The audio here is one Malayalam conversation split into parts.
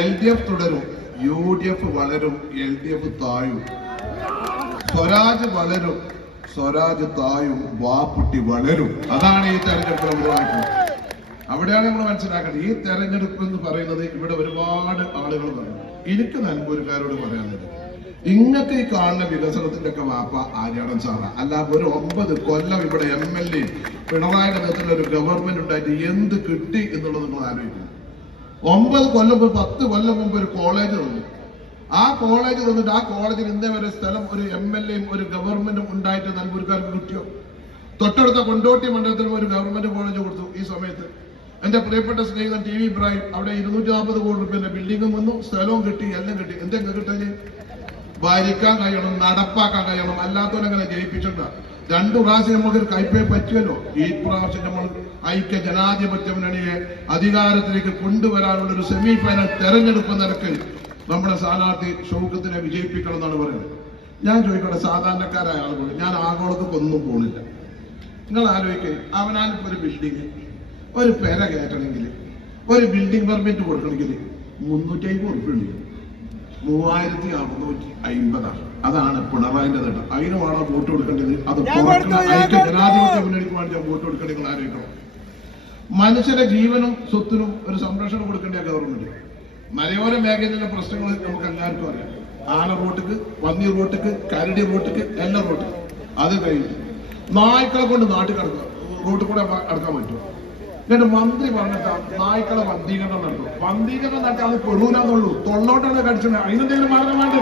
എൽ ഡി എഫ് തുടരും യു ഡി എഫ് വളരും എൽ ഡി എഫ് താഴും. സ്വരാജ് വളരും സ്വരാജ് തായും വാപ്പുട്ടി വളരും. അതാണ് ഈ തെരഞ്ഞെടുപ്പ് നമ്മൾ വായിക്കുന്നത്. അവിടെയാണ് നമ്മൾ മനസ്സിലാക്കേണ്ടത്. ഈ തെരഞ്ഞെടുപ്പ് എന്ന് പറയുന്നത് ഇവിടെ ഒരുപാട് ആളുകൾ പറഞ്ഞു എനിക്ക് നൻപൂരുകാരോട് പറയാനുള്ളത്. ഇങ്ങക്ക് ഈ കാണുന്ന വികസനത്തിന്റെ ഒക്കെ വാപ്പ ആര്യാടൻ സാറ. അല്ല ഒരു ഒമ്പത് കൊല്ലം ഇവിടെ എം എൽ എ പിണറായിയുടെ ഒരു ഗവൺമെന്റ് ഉണ്ടായിട്ട് എന്ത് കിട്ടി എന്നുള്ളത് നിങ്ങൾ ആലോചിക്കുന്നു. ഒമ്പത് കൊല്ലം മുമ്പ് പത്ത് കൊല്ലം മുമ്പ് ഒരു കോളേജ് തന്നു. ആ കോളേജ് തന്നിട്ട് ആ കോളേജിൽ ഇന്നേ വരെ സ്ഥലം ഒരു എം എൽ എയും ഒരു ഗവൺമെന്റും ഉണ്ടായിട്ട് നൽകൂർക്കാർക്ക് കിട്ടിയോ? തൊട്ടടുത്ത കൊണ്ടോട്ടി മണ്ഡലത്തിലും ഒരു ഗവൺമെന്റ് കോളേജ് കൊടുത്തു ഈ സമയത്ത്. എന്റെ പ്രിയപ്പെട്ട സ്നേഹിതൻ ടി വി ഇബ്രാഹിം അവിടെ ഇരുന്നൂറ്റി നാൽപ്പത് കോടി റുപ്യന്റെ ബിൽഡിംഗും വന്നു സ്ഥലവും കിട്ടി എല്ലാം കിട്ടി. എന്തെങ്കിലും കിട്ടൽ? ഭരിക്കാൻ കഴിയണം നടപ്പാക്കാൻ കഴിയണം അല്ലാത്തവരങ്ങനെ ജയിപ്പിച്ചിട്ടുണ്ട് രണ്ടു പ്രാവശ്യം നമുക്കൊരു കൈപ്പേ പറ്റുമല്ലോ? ഈ പ്രാവശ്യം നമ്മൾ ഐക്യ ജനാധിപത്യ മുന്നണിയെ അധികാരത്തിലേക്ക് കൊണ്ടുവരാനുള്ള ഒരു സെമി ഫൈനൽ തെരഞ്ഞെടുപ്പ് നിരക്കിൽ നമ്മുടെ സ്ഥാനാർത്ഥി ഷൗക്കത്തിനെ വിജയിപ്പിക്കണം എന്നാണ് പറയുന്നത്. ഞാൻ ചോദിക്കട്ടെ സാധാരണക്കാരായ ആളുകൾ ഞാൻ ആഗോളത്തേക്ക് ഒന്നും പോണില്ല. നിങ്ങൾ ആലോചിക്കുക അവനാലിപ്പോ ഒരു ബിൽഡിങ് ഒരു പെര കയറ്റണമെങ്കിൽ ഒരു ബിൽഡിംഗ് പെർമിറ്റ് കൊടുക്കണമെങ്കിൽ മുന്നൂറ്റി അമ്പത് ഉറുപ്പുണ്ട് മൂവായിരത്തി അറുന്നൂറ്റി അമ്പതാണ് അതാണ് പിണറായിന്റെ നേട്ടം. അതിനുമാണ് വോട്ട് കൊടുക്കേണ്ടത്? അത് ജനാധിപത്യ മുന്നണിക്ക് വേണ്ടി വോട്ട് കൊടുക്കേണ്ടത് നിങ്ങൾ ആലോചിക്കണം മനുഷ്യന്റെ ജീവനും സ്വത്തിനും ഒരു സംരക്ഷണം കൊടുക്കേണ്ട ഗവൺമെന്റ്. മലയോര മേഖലയിലെ പ്രശ്നങ്ങൾ നമുക്ക് എല്ലാവർക്കും അറിയാം. ആന റോട്ടിക്ക് വന്നി റോട്ടിക്ക് കരടി റോട്ടിക്ക് എല്ലാ റോട്ടിക്ക്. അത് കഴിഞ്ഞു നായ്ക്കളെ കൊണ്ട് നാട്ടിൽ കിടക്കുക റോട്ടിൽ കൂടെ അടക്കാൻ പറ്റും എന്നിട്ട് മന്ത്രി പറഞ്ഞിട്ടാ നായ്ക്കളെ വന്ധീകരണം നടത്തും. വന്ധീകരണം നടത്തി അത് പെടൂലെന്നുള്ളൂ. തൊള്ളോട്ടാണ് കടിച്ചത്. അതിനെന്തെങ്കിലും മാർഗം വേണ്ടേ?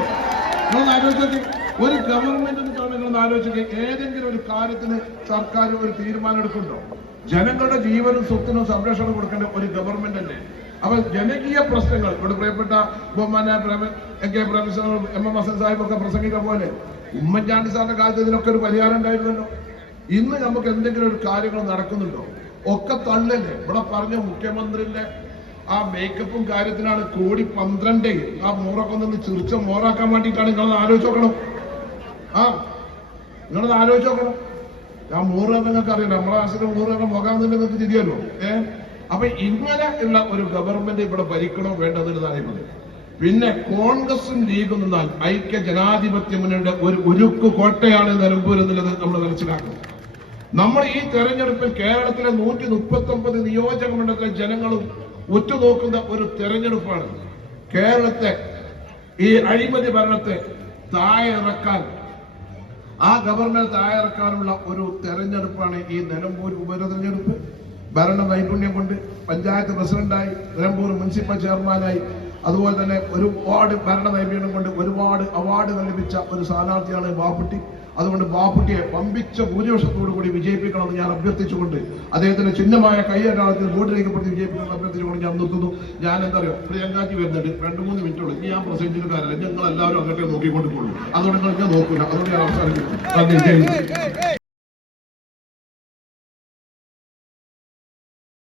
ഒരു ഗവൺമെന്റ് നിങ്ങൾ ആലോചിക്കുക ഏതെങ്കിലും ഒരു കാര്യത്തിന് സർക്കാർ ഒരു തീരുമാനം എടുക്കുന്നുണ്ടോ? ജനങ്ങളുടെ ജീവനും സ്വത്തിനും സംരക്ഷണം കൊടുക്കേണ്ട ഒരു ഗവൺമെന്റ് അല്ലേ? അപ്പൊ ജനകീയ പ്രശ്നങ്ങൾ ഇവിടെ പ്രിയപ്പെട്ട എ കെ പ്രേമസർ എം എം ഹസൻ സാഹിബ് ഒക്കെ പ്രസംഗിച്ച പോലെ ഉമ്മൻചാണ്ടി സാറിന്റെ കാലത്ത് ഇതിനൊക്കെ ഒരു പരിഹാരം ഉണ്ടായിരുന്നല്ലോ. ഇന്ന് നമുക്ക് എന്തെങ്കിലും ഒരു കാര്യങ്ങൾ നടക്കുന്നുണ്ടോ? ഒക്കെ തള്ളല്ലേ? ഇവിടെ പറഞ്ഞ മുഖ്യമന്ത്രിന്റെ ആ മേക്കപ്പും കാര്യത്തിനാണ് കോടി പന്ത്രണ്ട് ആ മോറൊക്കെ ഒന്ന് ചിറിച്ച മോറാക്കാൻ വേണ്ടിയിട്ടാണ് നിങ്ങളത് ആലോചിച്ച് നോക്കണം. ആ നിങ്ങളത് ആലോചിച്ച് നോക്കണം. ആ മൂറ് നിങ്ങൾക്ക് അറിയാം നമ്മളെ ആശുപത്രി മൂറ് മുഖം നിങ്ങൾക്ക് തിരിയല്ലോ ഏ? അപ്പൊ ഇങ്ങനെ ഉള്ള ഒരു ഗവൺമെന്റ് ഇവിടെ ഭരിക്കണോ വേണ്ടതെന്ന് അറിയുന്നത് പിന്നെ കോൺഗ്രസും ലീഗും നിന്നാൽ ഐക്യ ജനാധിപത്യ മുന്നണിയുടെ ഒരു ഉരുക്കു കോട്ടയാണ് നിലമ്പൂർ എന്നുള്ളത് നമ്മൾ മനസ്സിലാക്കണം. നമ്മൾ ഈ തെരഞ്ഞെടുപ്പിൽ കേരളത്തിലെ നൂറ്റി മുപ്പത്തി ഒമ്പത് നിയോജക മണ്ഡലത്തിലെ ജനങ്ങളും ഉറ്റുനോക്കുന്ന ഒരു തെരഞ്ഞെടുപ്പാണ്. കേരളത്തെ ഈ അഴിമതി ഭരണത്തെ താഴെ ഇറക്കാൻ ആ ഗവർണർ താഴെ ഇറക്കാനുള്ള ഒരു തെരഞ്ഞെടുപ്പാണ് ഈ നിലമ്പൂർ ഉപതെരഞ്ഞെടുപ്പ്. ഭരണ നൈപുണ്യം കൊണ്ട് പഞ്ചായത്ത് പ്രസിഡന്റായി നിലമ്പൂർ മുനിസിപ്പൽ ചെയർമാനായി അതുപോലെ തന്നെ ഒരുപാട് ഭരണ നൈപുണ്യം കൊണ്ട് ഒരുപാട് അവാർഡുകൾ ലഭിച്ച ഒരു സ്ഥാനാർത്ഥിയാണ് ബാപ്പുട്ടി. അതുകൊണ്ട് ബാപ്പുട്ടിയെ പമ്പിച്ച ഭൂരിപക്ഷത്തോടു കൂടി വിജയിപ്പിക്കണമെന്ന് ഞാൻ അഭ്യർത്ഥിച്ചുകൊണ്ട് അദ്ദേഹത്തിന്റെ ചിഹ്നമായ കൈയടയാളത്തിൽ വോട്ട് രേഖപ്പെടുത്തി വിജയിപ്പിക്കണം അഭ്യർത്ഥിച്ചുകൊണ്ട് ഞാൻ നിർത്തുന്നു. ഞാൻ എന്താ പറയുക പ്രിയങ്കാജി വരുന്നുണ്ട്. രണ്ട് മൂന്ന് മിനിറ്റുള്ളൂ ഇനി ഞാൻ പ്രസംഗിച്ചിട്ട് കാര്യമില്ല. ഞങ്ങൾ എല്ലാവരും അങ്ങോട്ടേ നോക്കിക്കൊണ്ട് പോകുള്ളൂ അതുകൊണ്ട് ഞാൻ നോക്കൂല. അതുകൊണ്ട് ഞാൻ അവസാനിപ്പിക്കുന്നു. ഹിന്ദ്.